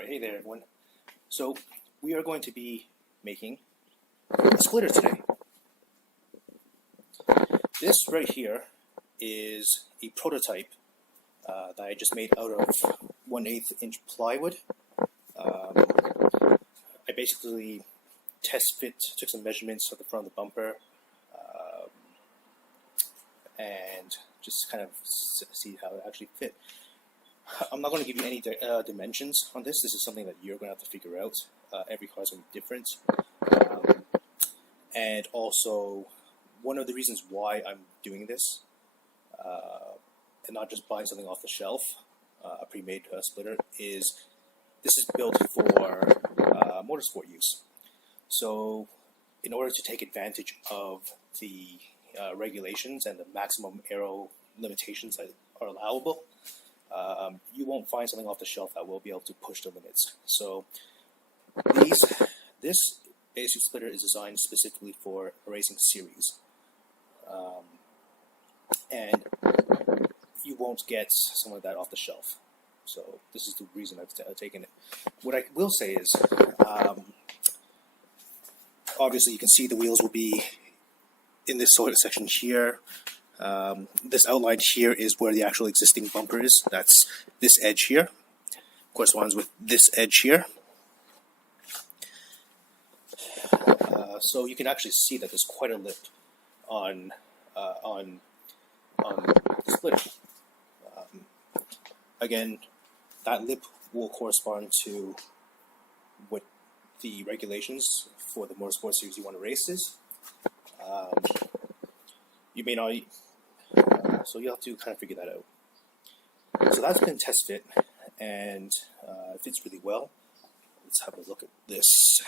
Alright, hey there everyone. So we are going to be making a splitter today. This right here is a prototype that I just made out of 1/8 inch plywood. I basically took some measurements of the front of the bumper and just kind of see how it actually fit. I'm not going to give you any dimensions on this. This is something that you're going to have to figure out. Every car is going to be different. And also, one of the reasons why I'm doing this, and not just buying something off the shelf, a pre-made splitter, is this is built for motorsport use. So in order to take advantage of the regulations and the maximum Aero limitations that are allowable, you won't find something off the shelf that will be able to push the limits. So this basic splitter is designed specifically for a racing series, and you won't get some of that off the shelf. So this is the reason I've taken it. What I will say is, obviously you can see the wheels will be in this sort of section here. This outline here is where the actual existing bumper is. That's this edge here. Corresponds with this edge here. So you can actually see that there's quite a lip on the splitter. Again, that lip will correspond to what the regulations for the motorsport series you want to race is. You may not. So you'll have to kind of figure that out. So that's been test fit, and it fits really well. Let's have a look at this.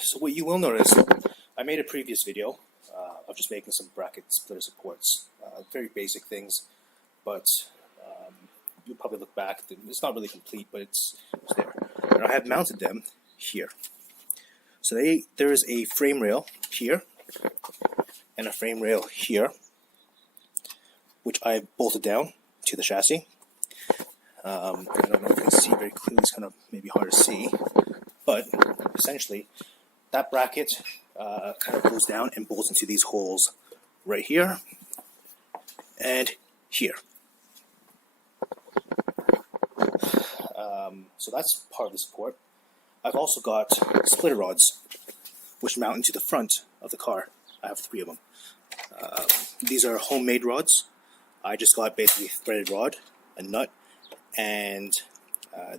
So what you will notice, I made a previous video of just making some bracket splitter supports. Very basic things, but you'll probably look back. It's not really complete, but it's there. And I have mounted them here. So there is a frame rail here and a frame rail here, which I bolted down to the chassis. I don't know if you can see very clearly, it's kind of maybe hard to see, but essentially that bracket kind of goes down and bolts into these holes right here and here. So that's part of the support. I've also got splitter rods, which mount into the front of the car. I have 3 of them. These are homemade rods. I just got basically a threaded rod, a nut, and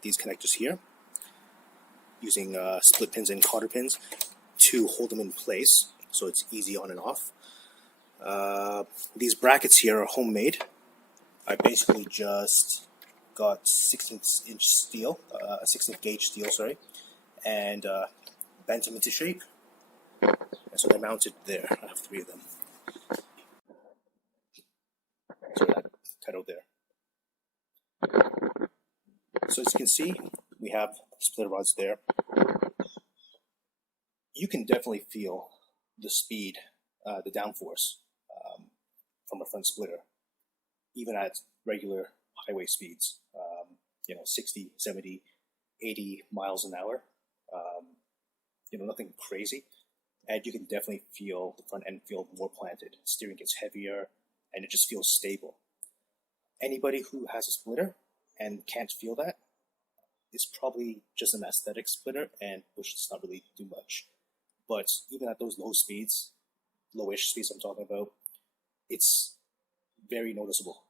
these connectors here, using split pins and cotter pins to hold them in place, so it's easy on and off. These brackets here are homemade. I basically just got 16th steel, 16th gauge steel, sorry, and bent them into shape, and so they're mounted there. I have 3 of them. So that titled there. So as you can see, we have splitter rods there. You can definitely feel the speed, the downforce from a front splitter, even at regular highway speeds, 60, 70, 80 miles an hour. Nothing crazy. And you can definitely feel the front end feel more planted. Steering gets heavier, and it just feels stable. Anybody who has a splitter and can't feel that, it's probably just an aesthetic splitter, and does not really do much. But even at those low speeds, lowish speeds I'm talking about, it's very noticeable.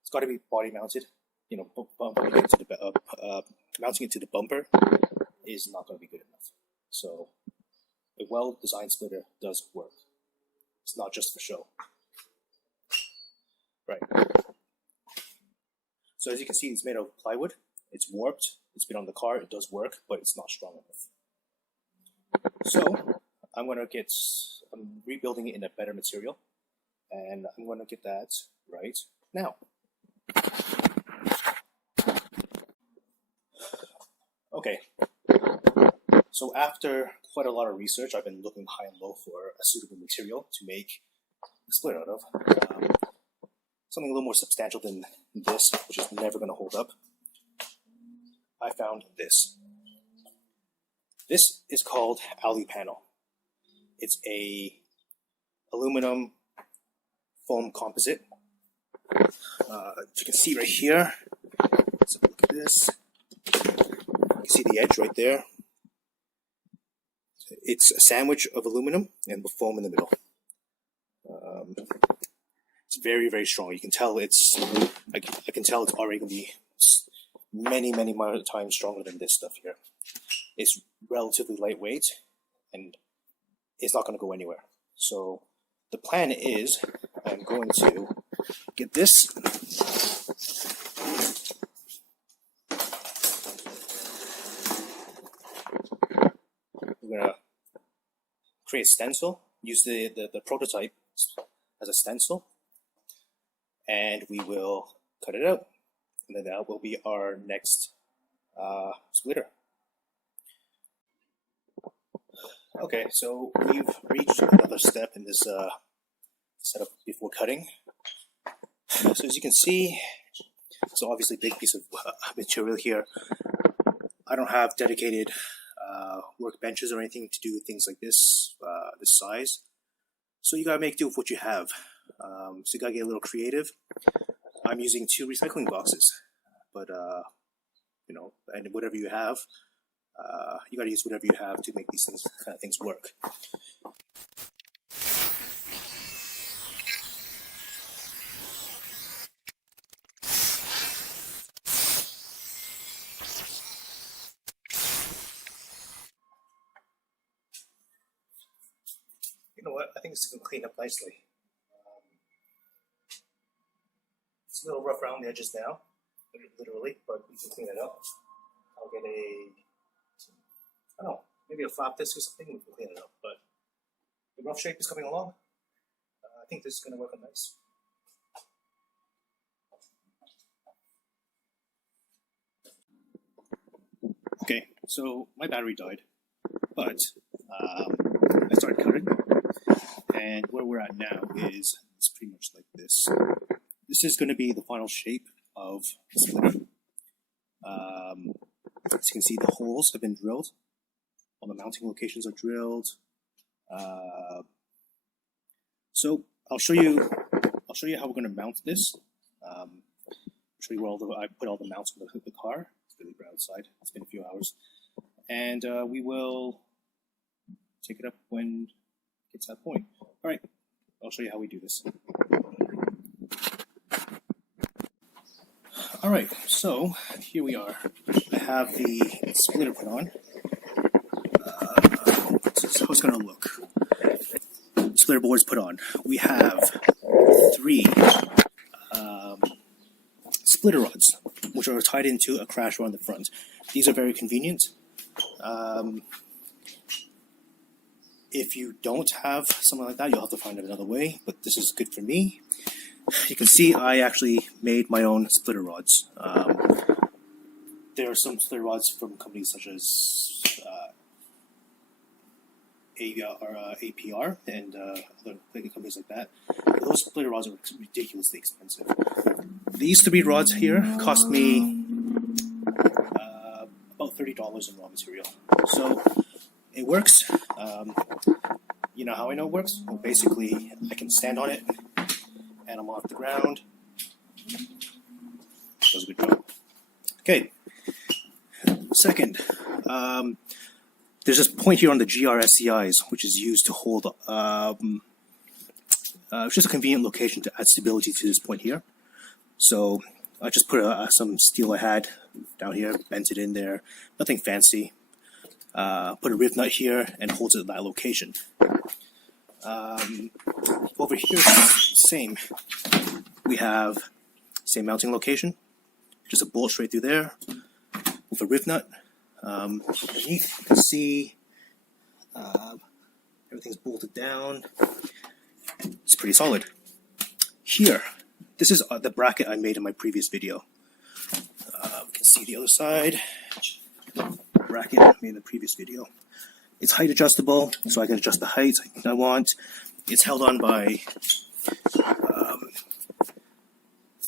It's got to be body mounted. Mounting it to the bumper is not going to be good enough. So a well-designed splitter does work. It's not just for show. Right. So as you can see, it's made of plywood. It's warped. It's been on the car. It does work, but it's not strong enough. So I'm rebuilding it in a better material, and I'm going to get that right now. Okay. So after quite a lot of research, I've been looking high and low for a suitable material to make split out of. Something a little more substantial than this, which is never going to hold up. I found this. This is called Alu panel. It's a aluminum foam composite. If you can see right here, let's have a look at this. You can see the edge right there. It's a sandwich of aluminum and with foam in the middle. It's very, very strong. You can tell I can tell it's already going to be many, many more times stronger than this stuff here. It's relatively lightweight and it's not going to go anywhere. So the plan is I'm going to get this. We're going to create a stencil, use the prototype as a stencil, and we will cut it out. And then that will be our next splitter. Okay, so we've reached another step in this setup before cutting. So as you can see, it's obviously a big piece of material here. I don't have dedicated workbenches or anything to do things like this, this size. So you gotta make do with what you have. So you gotta get a little creative. I'm using 2 recycling boxes, but you know, and whatever you have, you gotta use whatever you have to make these kind of things work. You know what? I think it's going to clean up nicely. It's a little rough around the edges now, literally, but we can clean it up. I'll get I don't know, maybe a flap disc or something, we can clean it up, but the rough shape is coming along. I think this is going to work out nice. Okay, so my battery died, but I started cutting, and where we're at now is it's pretty much like this. This is going to be the final shape of the splitter. As you can see, the holes have been drilled. All the mounting locations are drilled. So I'll show you how we're going to mount this. I'll show you where I put all the mounts on the car. It's really bright outside. It's been a few hours, and we will take it up when it gets to that point. All right, I'll show you how we do this. All right, so here we are. I have the splitter put on. This is how it's going to look. Splitter board is put on. We have 3 splitter rods, which are tied into a crash rod on the front. These are very convenient. If you don't have something like that, you'll have to find another way, but this is good for me. You can see I actually made my own splitter rods. There are some splitter rods from companies such as APR and other companies like that. Those splitter rods are ridiculously expensive. These 3 rods here cost me about $30 in raw material. So it works. You know how I know it works? Well, basically, I can stand on it and I'm off the ground. Does a good job. Okay. Second, there's this point here on the GRSCIs, which is used to hold. It's just a convenient location to add stability to this point here. So I just put some steel I had down here, bent it in there. Nothing fancy. Put a riv nut here and holds it at that location. Over here, same. We have same mounting location, just a bolt straight through there with a riv nut. Underneath, you can see everything's bolted down. It's pretty solid. Here, this is the bracket I made in my previous video. You can see the other side. Bracket I made in the previous video. It's height adjustable, so I can adjust the height I want. It's held on by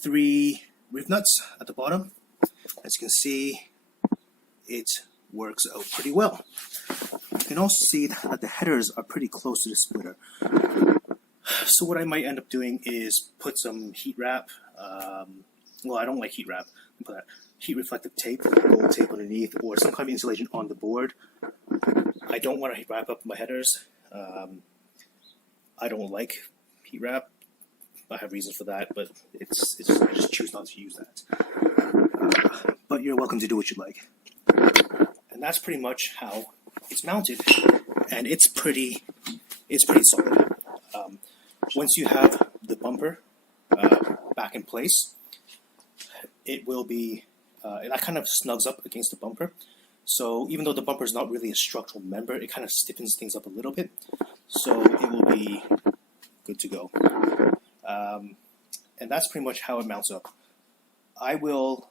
3 reef nuts at the bottom. As you can see, it works out pretty well. You can also see that the headers are pretty close to the splitter. So what I might end up doing is put some heat wrap. Well, I don't like heat wrap. Put heat reflective tape, gold tape underneath, or some kind of insulation on the board. I don't want to wrap up my headers. I don't like heat wrap. I have reasons for that, but I just choose not to use that. But you're welcome to do what you like. And that's pretty much how it's mounted, and it's pretty solid. Once you have the bumper back in place, it will be that kind of snugs up against the bumper. So even though the bumper is not really a structural member, it kind of stiffens things up a little bit. So it will be good to go. And that's pretty much how it mounts up. I will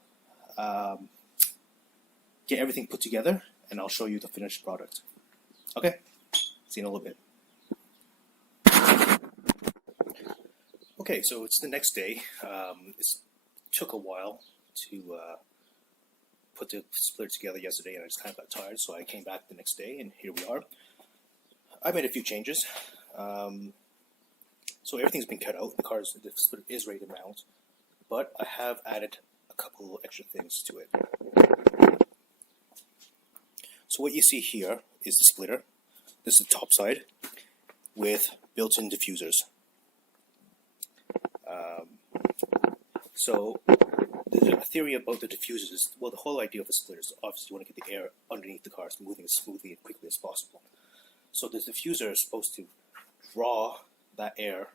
get everything put together, and I'll show you the finished product. Okay, see you in a little bit. Okay, so it's the next day. It took a while to put the splitter together yesterday, and I just kind of got tired, so I came back the next day, and here we are. I made a few changes. So everything's been cut out. The splitter is ready to mount, but I have added a couple extra things to it. So what you see here is the splitter. This is the top side with built-in diffusers. So the theory about the diffusers is, well, the whole idea of the splitter is obviously you want to get the air underneath the car, moving as smoothly and quickly as possible. So the diffuser is supposed to draw that air.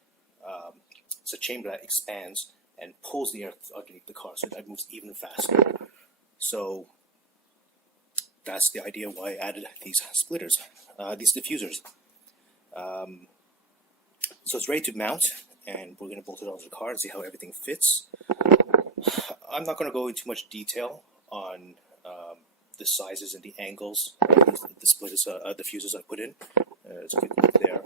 It's a chamber that expands and pulls the air underneath the car so that it moves even faster. So that's the idea why I added these splitters, these diffusers. So it's ready to mount, and we're going to bolt it onto the car and see how everything fits. I'm not going to go into much detail on the sizes and the angles of the splitters, diffusers I put in. It's a quick look there.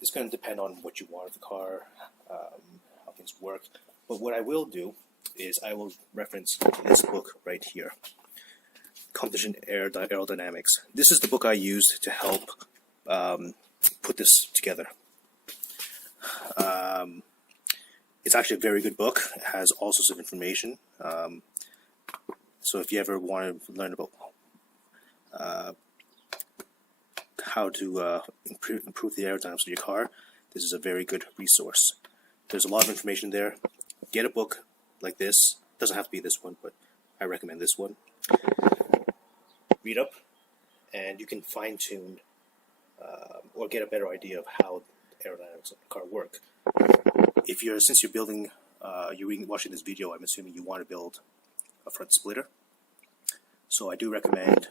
It's going to depend on what you want of the car, how things work. But what I will do is I will reference this book right here, Composition Aerodynamics. This is the book I used to help put this together. It's actually a very good book. It has all sorts of information. So if you ever want to learn about how to improve the aerodynamics of your car, this is a very good resource. There's a lot of information there. Get a book like this. It doesn't have to be this one, but I recommend this one. Read up, and you can fine-tune or get a better idea of how aerodynamics of the car work. Since you're building, you're watching this video, I'm assuming you want to build a front splitter. So I do recommend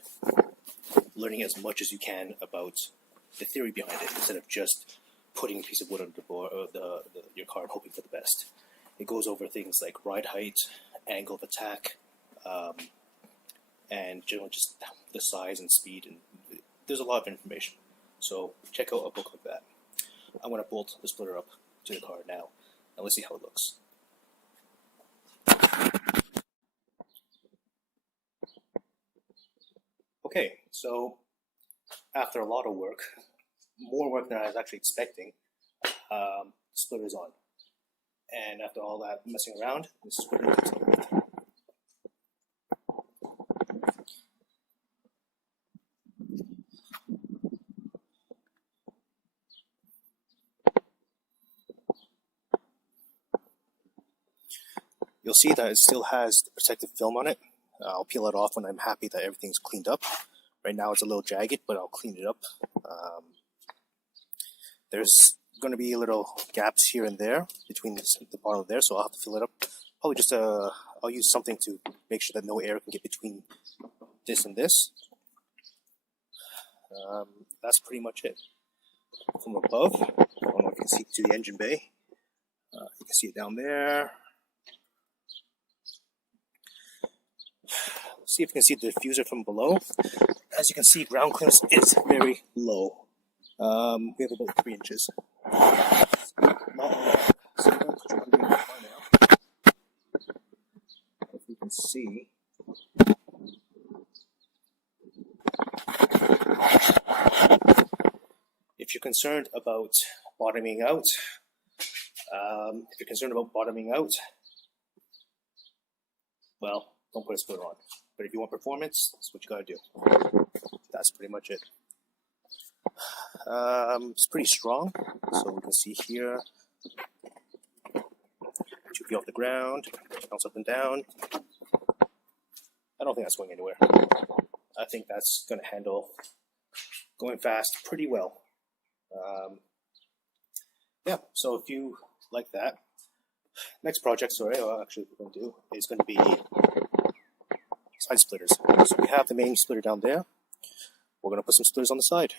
learning as much as you can about the theory behind it, instead of just putting a piece of wood on the board, your car and hoping for the best. It goes over things like ride height, angle of attack, and generally just the size and speed, and there's a lot of information. So check out a book like that. I'm going to bolt the splitter up to the car now, and let's see how it looks. Okay, so after a lot of work, more work than I was actually expecting, the splitter is on. And after all that messing around, the splitter comes on. You'll see that it still has the protective film on it. I'll peel it off when I'm happy that everything's cleaned up. Right now it's a little jagged, but I'll clean it up. There's going to be little gaps here and there between the bottom there, so I'll have to fill it up. Probably just I'll use something to make sure that no air can get between this and this. That's pretty much it. From above, I don't know if you can see to the engine bay. You can see it down there. See if you can see the diffuser from below. As you can see, ground clearance is very low. We have about 3 inches. Not see. If you're concerned about bottoming out, well, don't put a splitter on. But if you want performance, that's what you gotta do. That's pretty much it. It's pretty strong, so we can see here. 2 feet off the ground, bounce up and down. I don't think that's going anywhere. I think that's going to handle going fast pretty well. Yeah, so if you like that, next project, actually we're going to do is going to be side splitters. So we have the main splitter down there. We're going to put some splitters on the side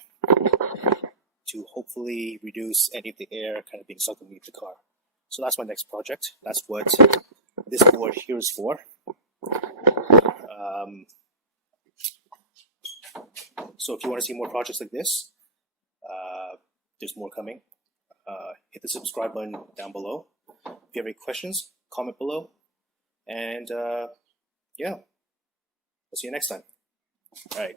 to hopefully reduce any of the air kind of being sucked underneath the car. So that's my next project. That's what this board here is for. So if you want to see more projects like this, there's more coming. Hit the subscribe button down below. If you have any questions, comment below. And yeah, we'll see you next time. All right.